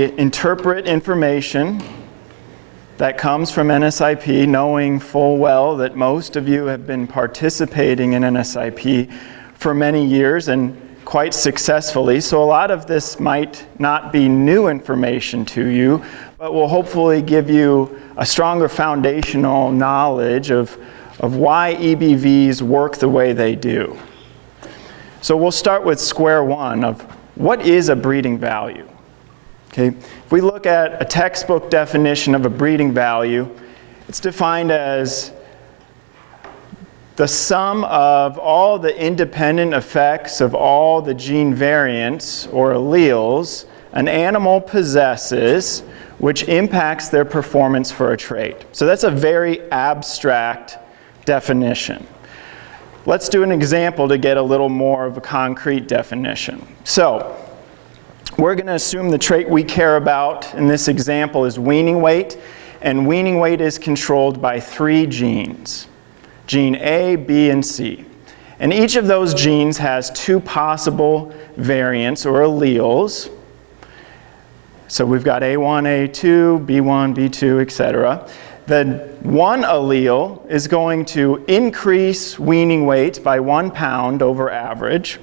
we interpret information that comes from NSIP, knowing full well that most of you have been participating in NSIP for many years and quite successfully. So a lot of this might not be new information to you, but will hopefully give you a stronger foundational knowledge of why EBVs work the way they do. So we'll start with square one of what is a breeding value. Okay? If we look at a textbook definition of a breeding value, it's defined as the sum of all the independent effects of all the gene variants or alleles an animal possesses which impacts their performance for a trait. So that's a very abstract definition. Let's do an example to get a little more of a concrete definition. So we're going to assume the trait we care about in this example is weaning weight, and weaning weight is controlled by 3 genes, gene A, B, and C. And each of those genes has 2 possible variants or alleles. So we've got A1, A2, B1, B2, etc. The one allele is going to increase weaning weight by 1 pound over average.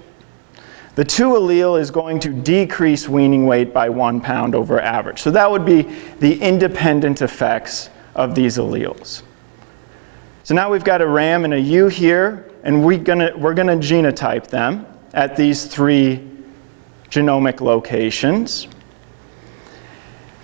The 2 allele is going to decrease weaning weight by 1 pound over average. So that would be the independent effects of these alleles. So now we've got a RAM and a U here, and we're gonna genotype them at these 3 genomic locations.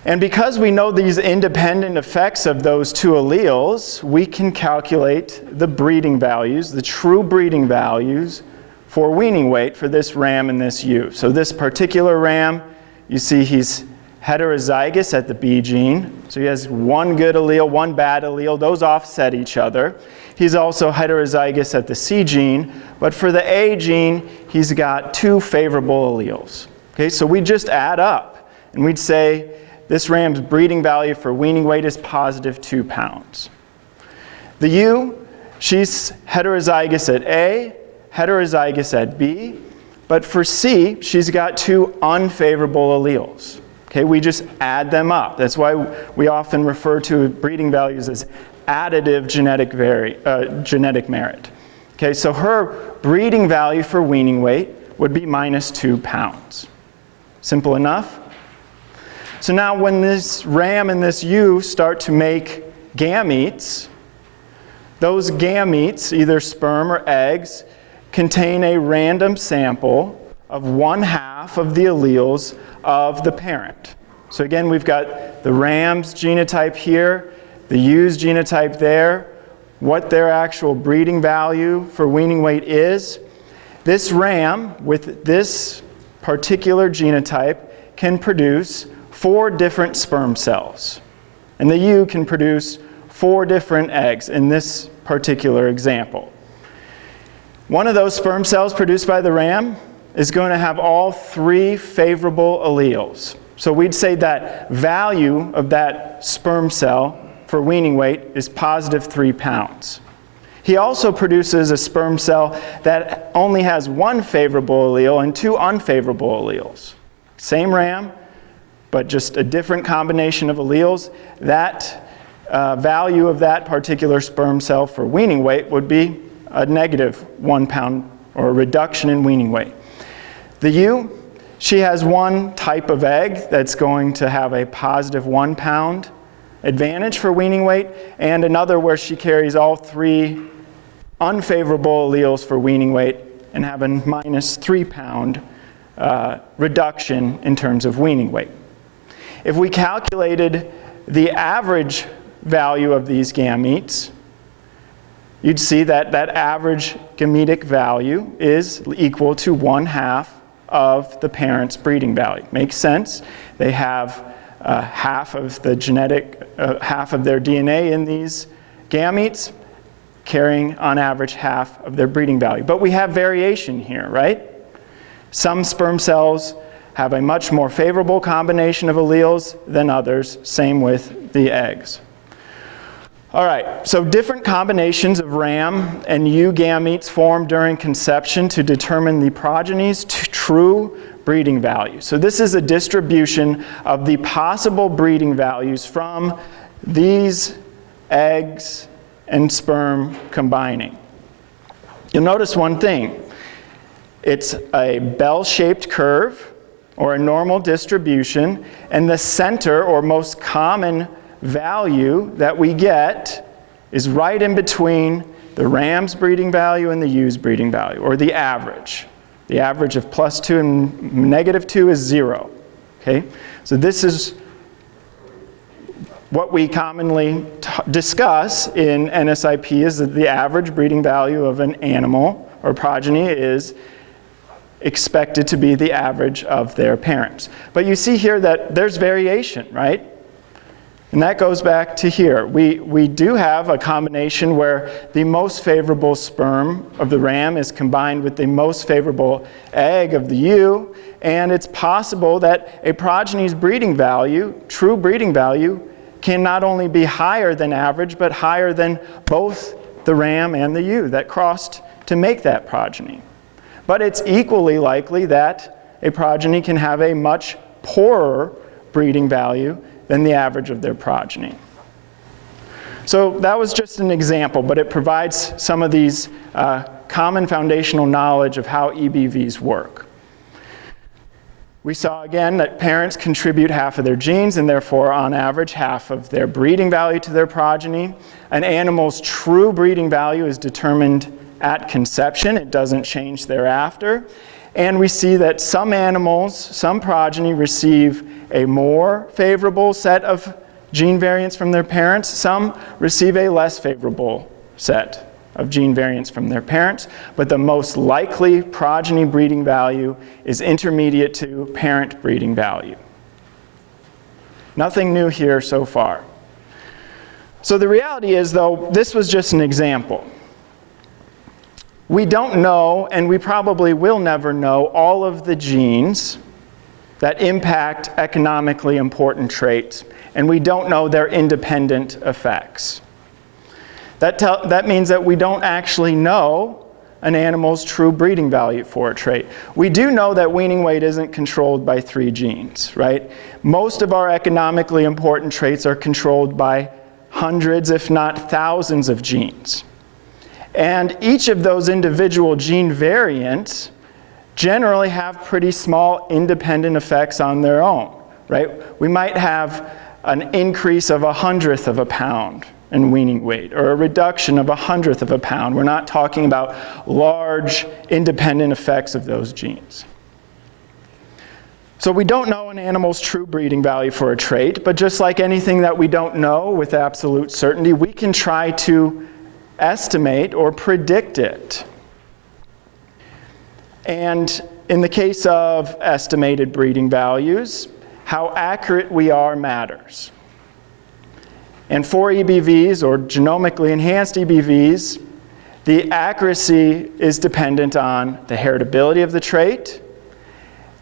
And because we know these independent effects of those 2 alleles, we can calculate the breeding values, the true breeding values for weaning weight for this RAM and this U. So this particular RAM, you see he's heterozygous at the B gene. So he has 1 good allele, 1 bad allele. Those offset each other. He's also heterozygous at the C gene. But for the A gene, he's got 2 favorable alleles. Okay, so we just add up. And we'd say this ram's breeding value for weaning weight is positive 2 pounds. The U, she's heterozygous at A, heterozygous at B, but for C, she's got 2 unfavorable alleles. Okay, we just add them up. That's why we often refer to breeding values as additive genetic merit. Okay, so her breeding value for weaning weight would be minus 2 pounds. Simple enough? So now when this RAM and this U start to make gametes, those gametes, either sperm or eggs, contain a random sample of 1/2 of the alleles of the parent. So again, we've got the RAM's genotype here, the U's genotype there, what their actual breeding value for weaning weight is. This RAM with this particular genotype can produce 4 different sperm cells. And the U can produce 4 different eggs in this particular example. One of those sperm cells produced by the RAM is going to have all 3 favorable alleles. So we'd say that value of that sperm cell for weaning weight is positive 3 pounds. He also produces a sperm cell that only has 1 favorable allele and 2 unfavorable alleles. Same RAM, but just a different combination of alleles. That value of that particular sperm cell for weaning weight would be a negative 1 pound or a reduction in weaning weight. The U, she has 1 type of egg that's going to have a positive 1 pound advantage for weaning weight, and another where she carries all 3 unfavorable alleles for weaning weight and have a minus 3 pound reduction in terms of weaning weight. If we calculated the average value of these gametes, you'd see that that average gametic value is equal to 1/2 of the parent's breeding value. Makes sense? They have half of the half of their DNA in these gametes, carrying on average half of their breeding value. But we have variation here, right? Some sperm cells have a much more favorable combination of alleles than others, same with the eggs. All right, so different combinations of RAM and U gametes form during conception to determine the progeny's true breeding value. So this is a distribution of the possible breeding values from these eggs and sperm combining. You'll notice one thing. It's a bell-shaped curve or a normal distribution, and the center or most common value that we get is right in between the ram's breeding value and the ewes breeding value, or the average. The average of +2 and -2 is 0. Okay? So this is what we commonly discuss in NSIP, is that the average breeding value of an animal or progeny is expected to be the average of their parents. But you see here that there's variation, right? And that goes back to here. We do have a combination where the most favorable sperm of the ram is combined with the most favorable egg of the ewe, and it's possible that a progeny's breeding value, true breeding value, can not only be higher than average, but higher than both the ram and the ewe that crossed to make that progeny. But it's equally likely that a progeny can have a much poorer breeding value than the average of their progeny. So that was just an example, but it provides some of these common foundational knowledge of how EBVs work. We saw again that parents contribute half of their genes and therefore on average half of their breeding value to their progeny. An animal's true breeding value is determined at conception. It doesn't change thereafter. And we see that some animals, some progeny, receive a more favorable set of gene variants from their parents. Some receive a less favorable set of gene variants from their parents. But the most likely progeny breeding value is intermediate to parent breeding value. Nothing new here so far. So the reality is, though, this was just an example. We don't know, and we probably will never know, all of the genes that impact economically important traits, and we don't know their independent effects. That means that we don't actually know an animal's true breeding value for a trait. We do know that weaning weight isn't controlled by 3 genes, right? Most of our economically important traits are controlled by hundreds, if not thousands, of genes. And each of those individual gene variants generally have pretty small independent effects on their own, right? We might have an increase of 1/100th of a pound in weaning weight, or a reduction of 1/100th of a pound. We're not talking about large independent effects of those genes. So we don't know an animal's true breeding value for a trait, but just like anything that we don't know with absolute certainty, we can try to estimate or predict it. And in the case of estimated breeding values, how accurate we are matters. And for EBVs, or genomically enhanced EBVs, the accuracy is dependent on the heritability of the trait,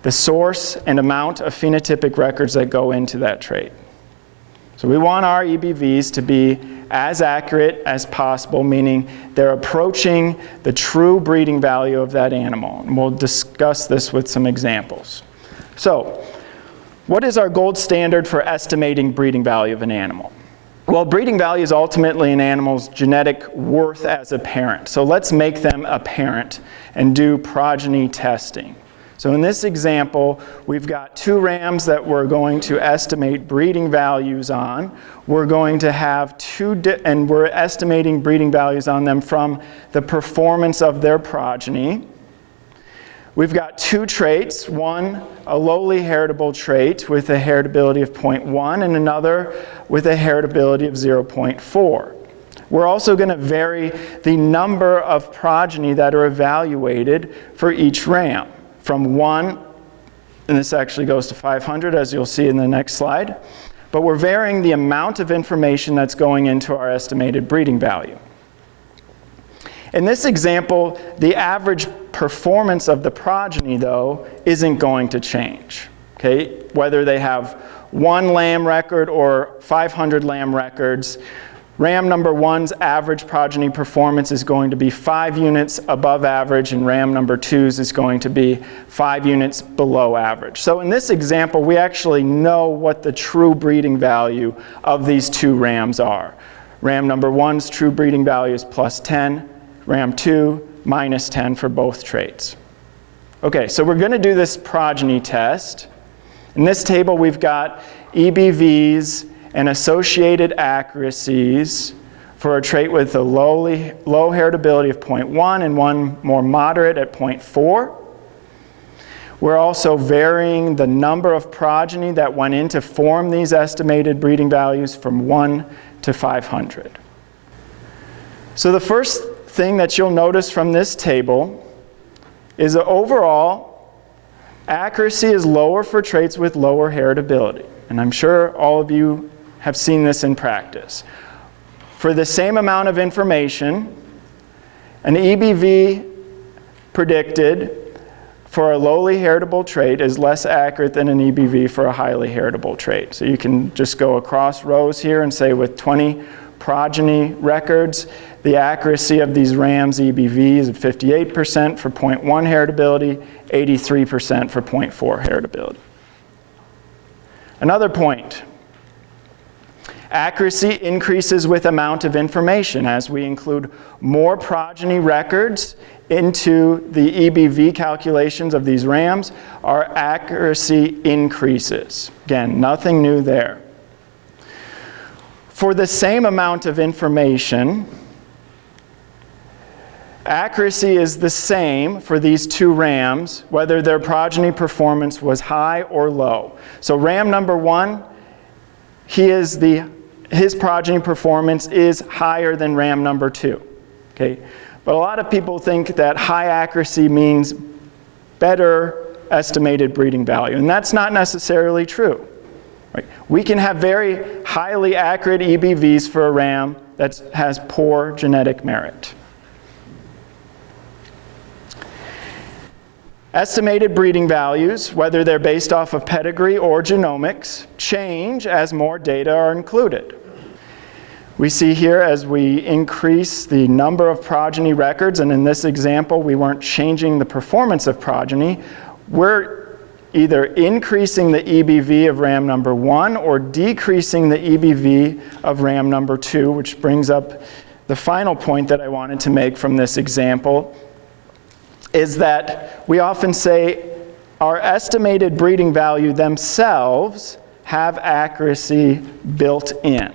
the source and amount of phenotypic records that go into that trait. So we want our EBVs to be as accurate as possible, meaning they're approaching the true breeding value of that animal. And we'll discuss this with some examples. So, what is our gold standard for estimating breeding value of an animal? Well, breeding value is ultimately an animal's genetic worth as a parent. So let's make them a parent and do progeny testing. So in this example, we've got 2 rams that we're going to estimate breeding values on. We're going to have and we're estimating breeding values on them from the performance of their progeny. We've got 2 traits, one a lowly heritable trait with a heritability of 0.1 and another with a heritability of 0.4. We're also going to vary the number of progeny that are evaluated for each ram from 1, and this actually goes to 500 as you'll see in the next slide, but we're varying the amount of information that's going into our estimated breeding value. In this example, the average performance of the progeny, though, isn't going to change. Okay? Whether they have 1 lamb record or 500 lamb records, ram number 1's average progeny performance is going to be 5 units above average, and ram number 2's is going to be 5 units below average. So in this example, we actually know what the true breeding value of these two rams are. Ram number 1's true breeding value is +10, ram 2 -10 for both traits. Okay, so we're going to do this progeny test. In this table, we've got EBVs and associated accuracies for a trait with a low heritability of 0.1 and one more moderate at 0.4. We're also varying the number of progeny that went in to form these estimated breeding values from 1 to 500. So the first thing that you'll notice from this table is that overall accuracy is lower for traits with lower heritability. And I'm sure all of you have seen this in practice. For the same amount of information, an EBV predicted for a lowly heritable trait is less accurate than an EBV for a highly heritable trait. So you can just go across rows here and say with 20 progeny records, the accuracy of these rams EBV is 58% for 0.1 heritability, 83% for 0.4 heritability. Another point. Accuracy increases with amount of information. As we include more progeny records into the EBV calculations of these rams, our accuracy increases. Again, nothing new there. For the same amount of information, accuracy is the same for these two rams, whether their progeny performance was high or low. So ram number 1, his progeny performance is higher than ram number 2. Okay? But a lot of people think that high accuracy means better estimated breeding value, and that's not necessarily true. Right? We can have very highly accurate EBVs for a ram that has poor genetic merit. Estimated breeding values, whether they're based off of pedigree or genomics, change as more data are included. We see here as we increase the number of progeny records, and in this example we weren't changing the performance of progeny, we're either increasing the EBV of ram number 1 or decreasing the EBV of ram number 2, which brings up the final point that I wanted to make from this example, is that we often say our estimated breeding value themselves have accuracy built in.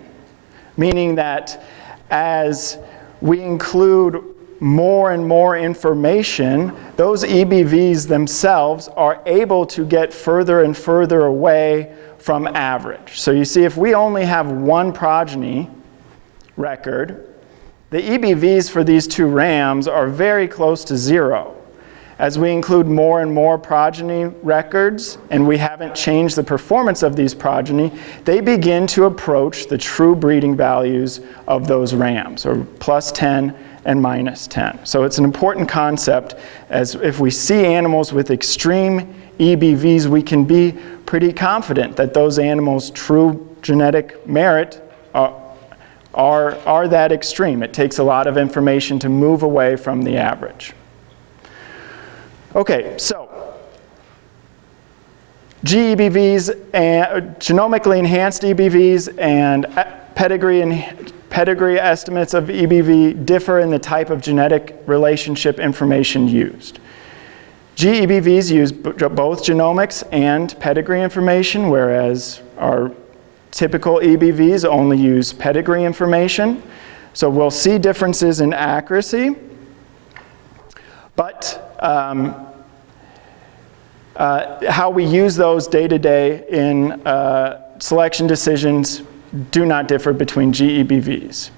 Meaning that as we include more and more information, those EBVs themselves are able to get further and further away from average. So you see, if we only have one progeny record, the EBVs for these two rams are very close to 0. As we include more and more progeny records, and we haven't changed the performance of these progeny, they begin to approach the true breeding values of those rams, or +10 and -10. So it's an important concept, as if we see animals with extreme EBVs, we can be pretty confident that those animals' true genetic merit are that extreme. It takes a lot of information to move away from the average. Okay, so GEBVs and genomically enhanced EBVs and pedigree estimates of EBV differ in the type of genetic relationship information used. GEBVs use both genomics and pedigree information, whereas our typical EBVs only use pedigree information. So we'll see differences in accuracy, but how we use those day to day in selection decisions do not differ between GEBVs.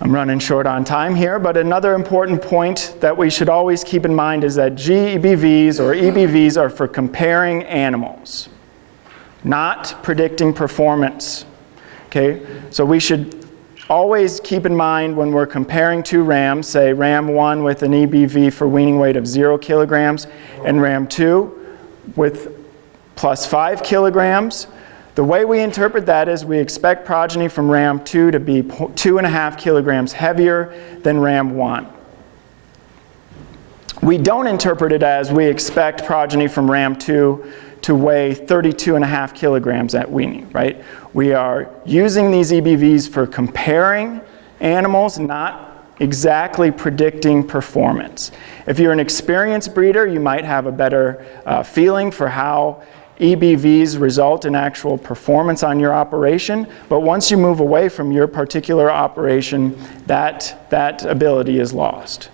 I'm running short on time here, but another important point that we should always keep in mind is that GEBVs or EBVs are for comparing animals, not predicting performance. Okay, so we should always keep in mind when we're comparing two rams, say ram 1 with an EBV for weaning weight of 0 kilograms and ram 2 with +5 kilograms, The way we interpret that is we expect progeny from RAM2 to be 2.5 kilograms heavier than RAM1. We don't interpret it as we expect progeny from RAM2 to weigh 32.5 kilograms at weaning, right? We are using these EBVs for comparing animals, not exactly predicting performance. If you're an experienced breeder, you might have a better feeling for how EBVs result in actual performance on your operation, but once you move away from your particular operation, that ability is lost.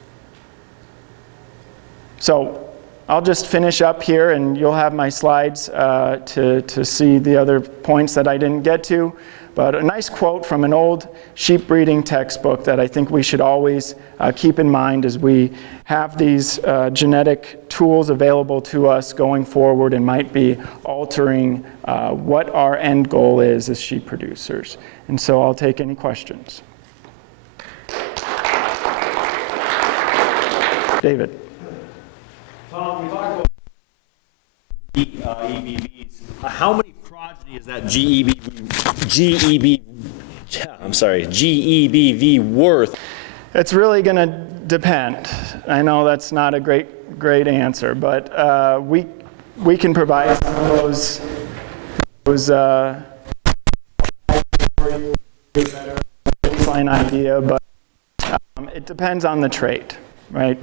So I'll just finish up here, and you'll have my slides to see the other points that I didn't get to. But a nice quote from an old sheep breeding textbook that I think we should always keep in mind as we have these genetic tools available to us going forward and might be altering what our end goal is as sheep producers. And so I'll take any questions. David. Tom, we talked about EBVs. How many progeny is that GEBV worth? It's really going to depend. I know that's not a great answer, but we can provide some of those baseline idea, but it depends on the trait, right?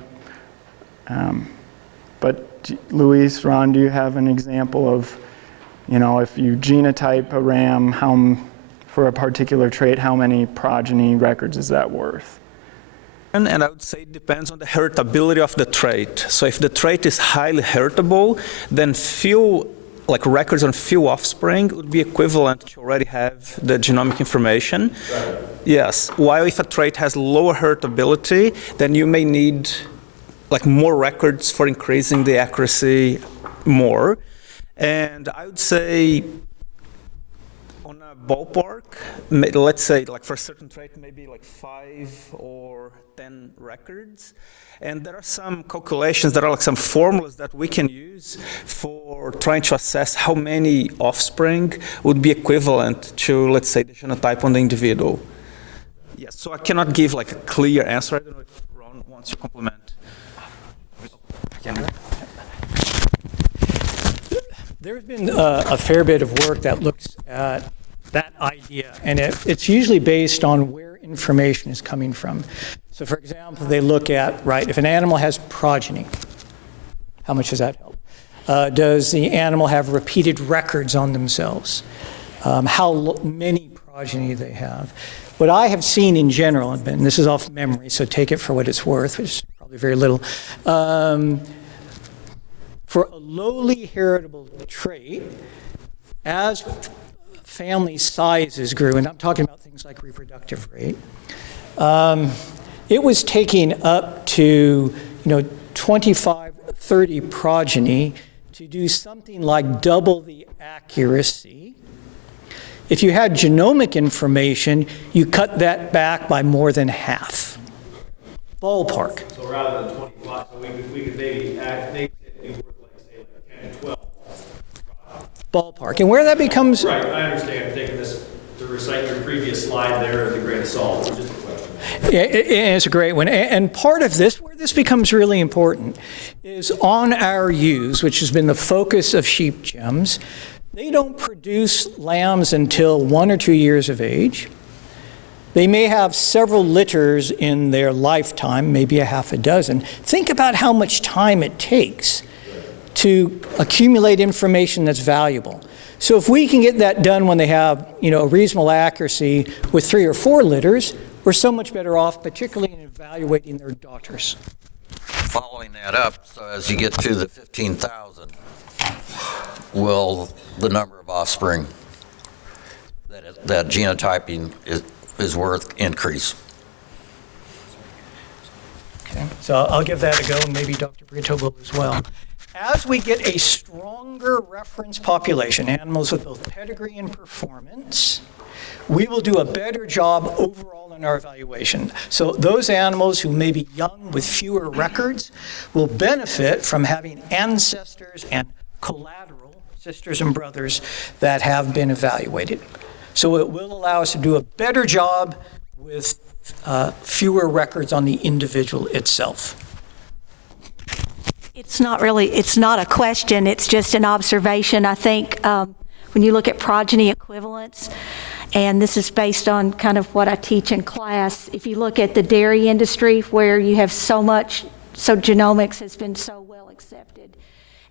But Luis, Ron, do you have an example of, if you genotype a ram, for a particular trait, how many progeny records is that worth? And I would say it depends on the heritability of the trait. So if the trait is highly heritable, then records on few offspring would be equivalent to already have the genomic information. Right. Yes. While if a trait has lower heritability, then you may need more records for increasing the accuracy more. And I would say on a ballpark, let's say for a certain trait, maybe 5 or 10 records. And there are some calculations, there are some formulas that we can use for trying to assess how many offspring would be equivalent to, let's say, the genotype on the individual. Yes, so I cannot give a clear answer. I don't know if Ron wants to complement. There's been a fair bit of work that looks at that idea, and it's usually based on where information is coming from. So for example, they look at, if an animal has progeny, how much does that help? Does the animal have repeated records on themselves? How many progeny they have? What I have seen in general, and this is off memory, so take it for what it's worth, which is probably very little, for a lowly heritable trait, as family sizes grew, and I'm talking about things like reproductive rate, it was taking up to 25, 30 progeny to do something like double the accuracy. If you had genomic information, you cut that back by more than half. Ballpark. So rather than 25, so we could maybe make it worth 10 to 12. Ballpark. And where that becomes... Right, I understand. I'm taking this to recite your previous slide there at the grain of salt. It was just a question. It's a great one. And part of this, where this becomes really important, is on our ewes, which has been the focus of sheep gems. They don't produce lambs until 1 or 2 years of age. They may have several litters in their lifetime, maybe a half a dozen. Think about how much time it takes to accumulate information that's valuable. So if we can get that done when they have, a reasonable accuracy with 3 or 4 litters, we're so much better off, particularly in evaluating their daughters. Following that up, so as you get to the 15,000, will the number of offspring that genotyping is worth increase? Okay, so I'll give that a go, and maybe Dr. Brito will as well. As we get a stronger reference population, animals with both pedigree and performance, we will do a better job overall in our evaluation. So those animals who may be young with fewer records will benefit from having ancestors and collateral sisters and brothers that have been evaluated. So it will allow us to do a better job with fewer records on the individual itself. It's not a question, it's just an observation. I think when you look at progeny equivalence, and this is based on kind of what I teach in class, if you look at the dairy industry where you have so genomics has been so well accepted,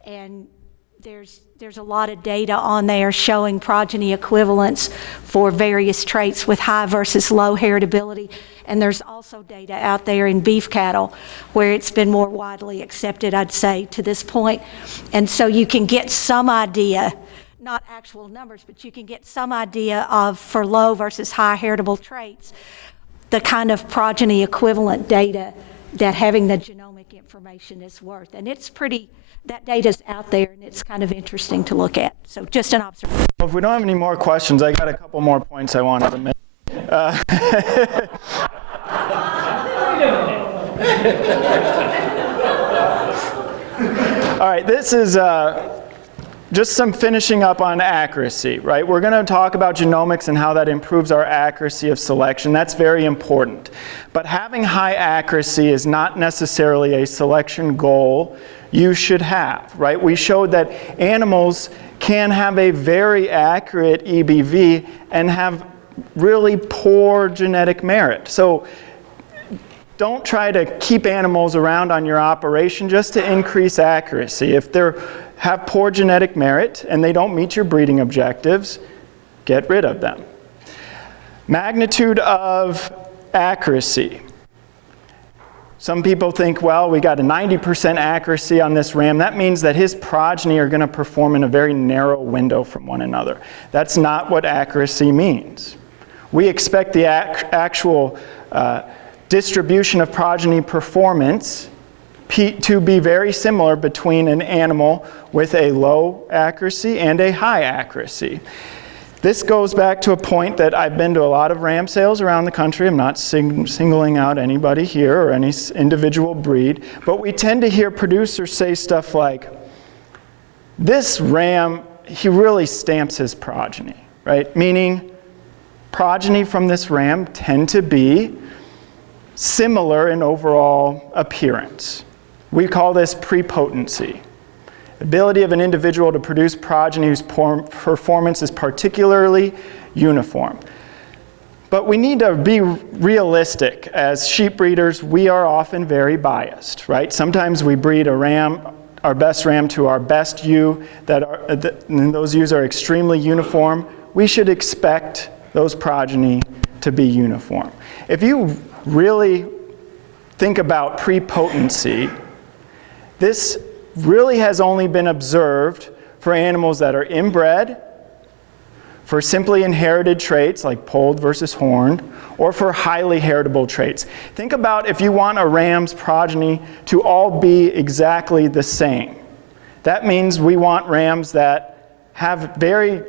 and there's a lot of data on there showing progeny equivalence for various traits with high versus low heritability. And there's also data out there in beef cattle where it's been more widely accepted, I'd say, to this point. And so you can get some idea, not actual numbers, but you can get some idea of, for low versus high heritable traits, the kind of progeny equivalent data that having the genomic information is worth. And it's that data's out there, and it's kind of interesting to look at. So just an observation. Well, if we don't have any more questions, I got a couple more points I wanted to make. All right, this is just some finishing up on accuracy, right? We're going to talk about genomics and how that improves our accuracy of selection. That's very important. But having high accuracy is not necessarily a selection goal you should have, right? We showed that animals can have a very accurate EBV and have really poor genetic merit. So don't try to keep animals around on your operation just to increase accuracy. If they have poor genetic merit and they don't meet your breeding objectives, get rid of them. Magnitude of accuracy. Some people think, well, we got a 90% accuracy on this ram. That means that his progeny are going to perform in a very narrow window from one another. That's not what accuracy means. We expect the actual distribution of progeny performance to be very similar between an animal with a low accuracy and a high accuracy. This goes back to a point that I've been to a lot of ram sales around the country. I'm not singling out anybody here or any individual breed, but we tend to hear producers say stuff like, this ram, he really stamps his progeny, right? Meaning, progeny from this ram tend to be similar in overall appearance. We call this prepotency. Ability of an individual to produce progeny whose performance is particularly uniform. But we need to be realistic. As sheep breeders, we are often very biased, right? Sometimes we breed a ram, our best ram, to our best ewe, and those ewes are extremely uniform. We should expect those progeny to be uniform. If you really think about prepotency, this really has only been observed for animals that are inbred, for simply inherited traits like polled versus horned, or for highly heritable traits. Think about if you want a ram's progeny to all be exactly the same. That means we want rams that have very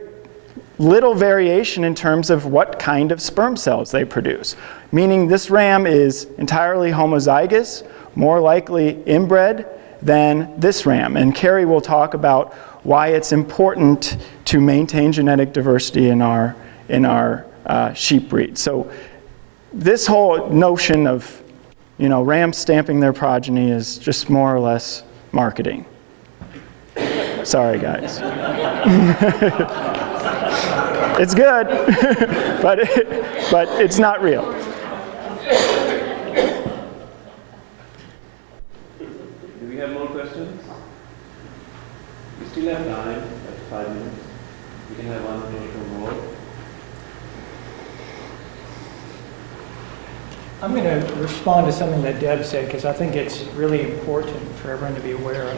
little variation in terms of what kind of sperm cells they produce. Meaning this ram is entirely homozygous, more likely inbred than this ram. And Carrie will talk about why it's important to maintain genetic diversity in our sheep breed. So this whole notion of, rams stamping their progeny is just more or less marketing. Sorry, guys. It's good, but it's not real. Do we have more questions? We still have time, 5 minutes. We can have one or more. I'm going to respond to something that Deb said because I think it's really important for everyone to be aware of.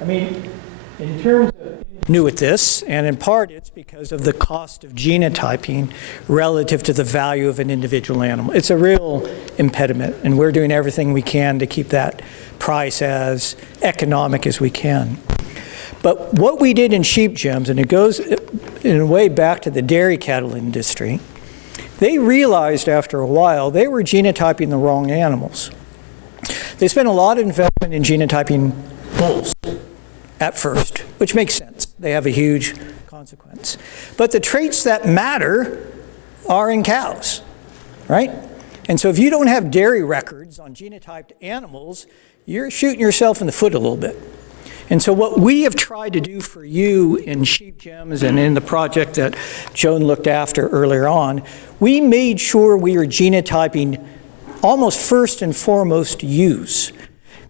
I mean, in terms of new at this, and in part it's because of the cost of genotyping relative to the value of an individual animal. It's a real impediment, and we're doing everything we can to keep that price as economic as we can. But what we did in sheep gems, and it goes in a way back to the dairy cattle industry, they realized after a while they were genotyping the wrong animals. They spent a lot of investment in genotyping bulls at first, which makes sense. they have a huge consequence. But the traits that matter are in cows, right? And so if you don't have dairy records on genotyped animals, you're shooting yourself in the foot a little bit. And so what we have tried to do for you in Sheep Gems and in the project that Joan looked after earlier on, we made sure we were genotyping almost first and foremost ewes,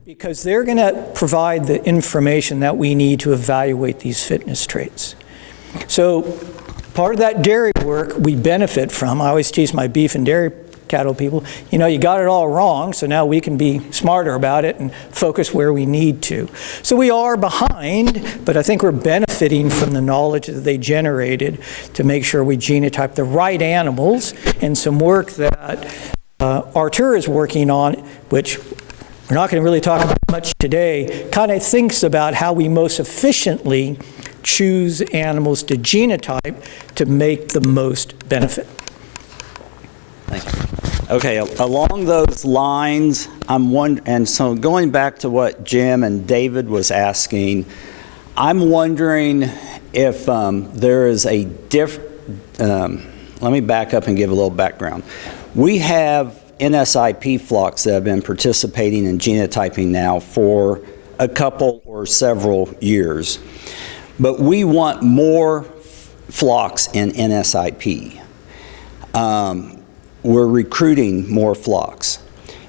because they're going to provide the information that we need to evaluate these fitness traits. So part of that dairy work we benefit from. I always tease my beef and dairy cattle people, you know, you got it all wrong, so now we can be smarter about it and focus where we need to. So we are behind, but I think we're benefiting from the knowledge that they generated to make sure we genotype the right animals, and some work that Artur is working on, which we're not going to really talk about much today, kind of thinks about how we most efficiently choose animals to genotype to make the most benefit. Thank you. Okay, along those lines, and so going back to what Jim and David was asking, I'm wondering if there is a let me back up and give a little background. We have NSIP flocks that have been participating in genotyping now for a couple or several years, but we want more flocks in NSIP. We're recruiting more flocks.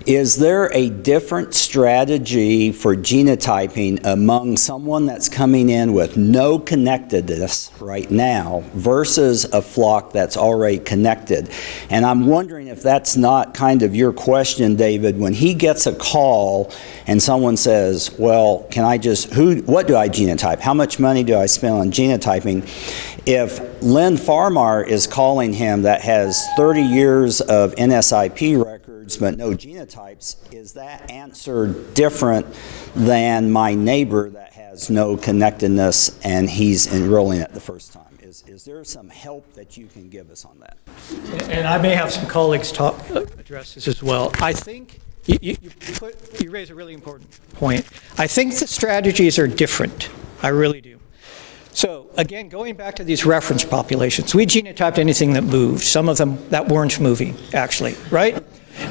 Is there a different strategy for genotyping among someone that's coming in with no connectedness right now versus a flock that's already connected? And I'm wondering if that's not kind of your question, David, when he gets a call and someone says, well, can I just, what do I genotype? How much money do I spend on genotyping? If Lynn Farmar is calling him that has 30 years of NSIP records but no genotypes, is that answer different than my neighbor that has no connectedness and he's enrolling it the first time? Is there some help that you can give us on that? And I may have some colleagues address this as well. I think you raise a really important point. I think the strategies are different. I really do. So again, going back to these reference populations, we genotyped anything that moved, some of them that weren't moving, actually, right?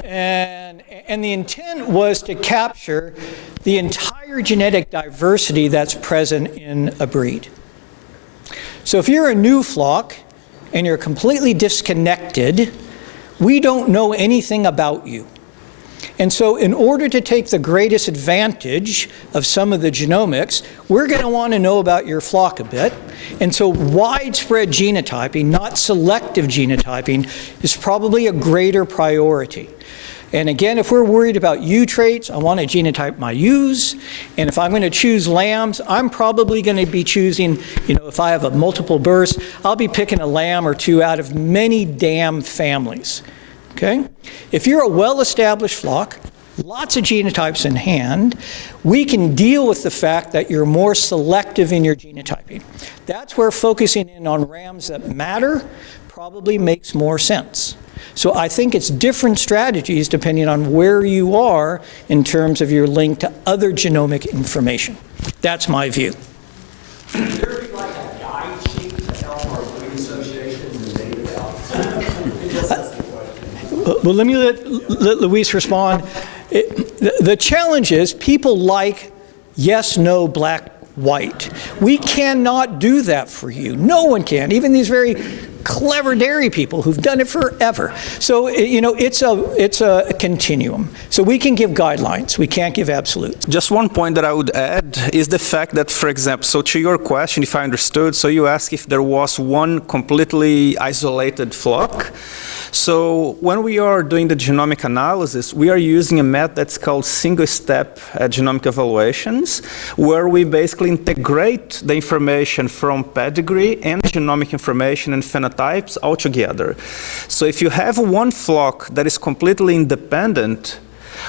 And the intent was to capture the entire genetic diversity that's present in a breed. So if you're a new flock and you're completely disconnected, we don't know anything about you. And so in order to take the greatest advantage of some of the genomics, we're going to want to know about your flock a bit. And so widespread genotyping, not selective genotyping, is probably a greater priority. And again, if we're worried about ewe traits, I want to genotype my ewes. And if I'm going to choose lambs, I'm probably going to be choosing, if I have a multiple births, I'll be picking a lamb or two out of many dam families. Okay? If you're a well-established flock, lots of genotypes in hand, we can deal with the fact that you're more selective in your genotyping. That's where focusing in on rams that matter probably makes more sense. So I think it's different strategies depending on where you are in terms of your link to other genomic information. That's my view. Would there be like a guide sheet to help our breed associations and data out? Well, let me let Luis respond. The challenge is people like yes, no, black, white. We cannot do that for you. No one can, even these very clever dairy people who've done it forever. So, it's a continuum. So we can give guidelines. We can't give absolutes. Just one point that I would add is the fact that, for example, so to your question, if I understood, so you asked if there was one completely isolated flock. So when we are doing the genomic analysis, we are using a method that's called single-step genomic evaluations, where we basically integrate the information from pedigree and genomic information and phenotypes all together. So if you have one flock that is completely independent,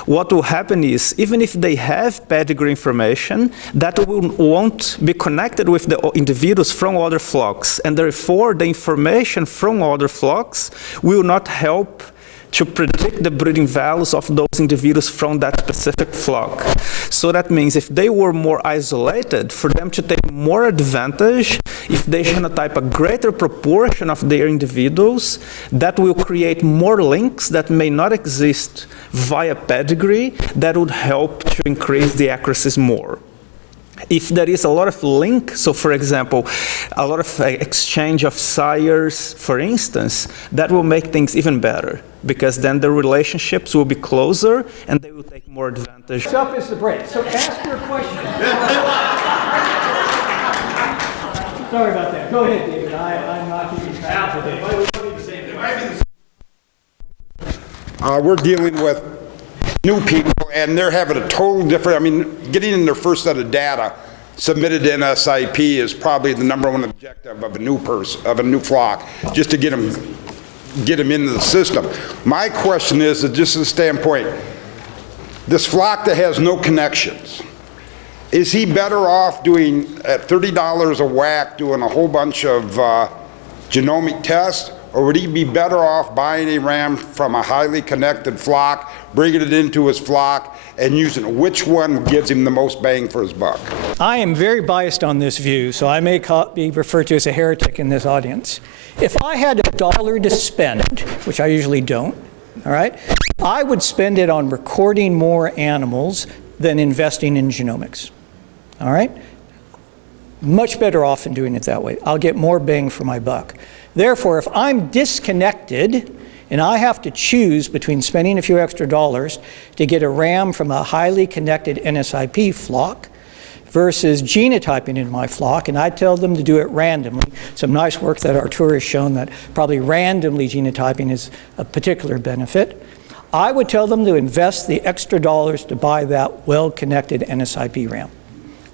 what will happen is, even if they have pedigree information, that won't be connected with the individuals from other flocks, and therefore the information from other flocks will not help to predict the breeding values of those individuals from that specific flock. So that means if they were more isolated, for them to take more advantage, if they genotype a greater proportion of their individuals, that will create more links that may not exist via pedigree that would help to increase the accuracies more. If there is a lot of link, so for example, a lot of exchange of sires, for instance, that will make things even better, because then the relationships will be closer and they will take more advantage. Next up is the break. So ask your question. Sorry about that. Go ahead, David. I'm not keeping track today. We're dealing with new people, and they're having a totally different, I mean, getting in their first set of data submitted to NSIP is probably the #1 objective of a new person, of a new flock, just to get them into the system. My question is, just as a standpoint, this flock that has no connections, is he better off doing, at $30 a whack, doing a whole bunch of genomic tests, or would he be better off buying a ram from a highly connected flock, bringing it into his flock, and using it? Which one gives him the most bang for his buck? I am very biased on this view, so I may be referred to as a heretic in this audience. If I had $1 to spend, which I usually don't, all right, I would spend it on recording more animals than investing in genomics, all right? Much better off than doing it that way. I'll get more bang for my buck. Therefore, if I'm disconnected and I have to choose between spending a few extra dollars to get a ram from a highly connected NSIP flock versus genotyping in my flock, and I tell them to do it randomly, some nice work that Artur has shown that probably randomly genotyping is a particular benefit, I would tell them to invest the extra dollars to buy that well-connected NSIP ram.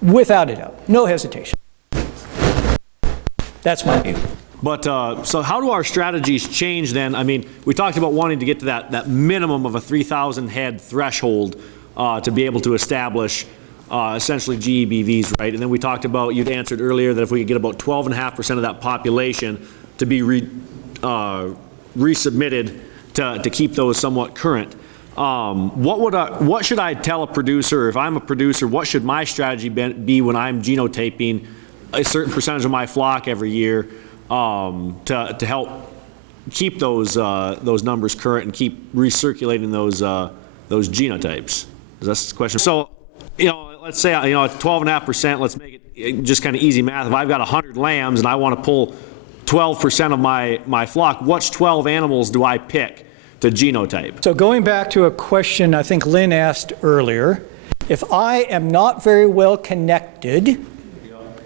Without a doubt, no hesitation. That's my view. But so how do our strategies change then? I mean, we talked about wanting to get to that minimum of a 3,000 head threshold to be able to establish essentially GEBVs, right? And then we talked about, you'd answered earlier that if we could get about 12.5% of that population to be resubmitted to keep those somewhat current. What should I tell a producer, if I'm a producer, what should my strategy be when I'm genotyping a certain percentage of my flock every year to help keep those numbers current and keep recirculating those genotypes? That's the question. So, let's say, 12.5%, let's make it just kind of easy math. If I've got 100 lambs and I want to pull 12% of my flock, which 12 animals do I pick to genotype? So going back to a question I think Lynn asked earlier, if I am not very well connected,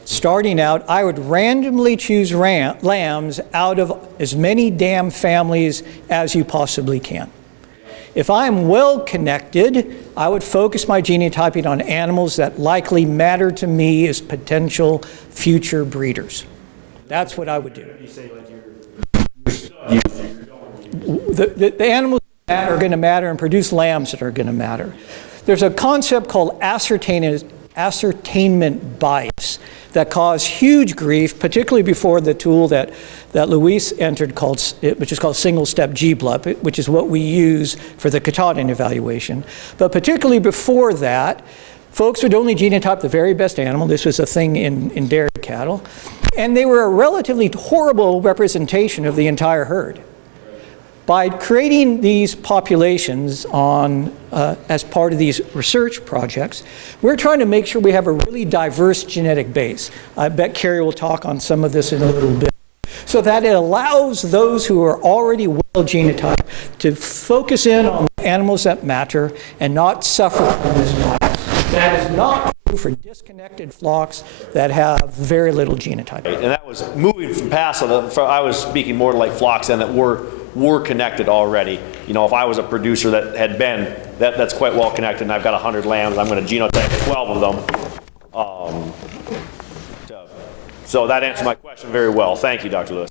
starting out, I would randomly choose lambs out of as many dam families as you possibly can. If I'm well connected, I would focus my genotyping on animals that likely matter to me as potential future breeders. That's what I would do. The animals that are going to matter and produce lambs that are going to matter. There's a concept called ascertainment bias that caused huge grief, particularly before the tool that Luis entered, which is called single-step GEBV, which is what we use for the Katahdin evaluation. But particularly before that, folks would only genotype the very best animal. This was a thing in dairy cattle. And they were a relatively horrible representation of the entire herd. By creating these populations as part of these research projects, we're trying to make sure we have a really diverse genetic base. I bet Carrie will talk on some of this in a little bit. So that it allows those who are already well genotyped to focus in on the animals that matter and not suffer from this bias. That is not true for disconnected flocks that have very little genotyping. And that was moving from past, I was speaking more like flocks then that were connected already. If I was a producer that had been, that's quite well connected and I've got 100 lambs, I'm going to genotype 12 of them. So that answered my question very well. Thank you, Dr. Lewis.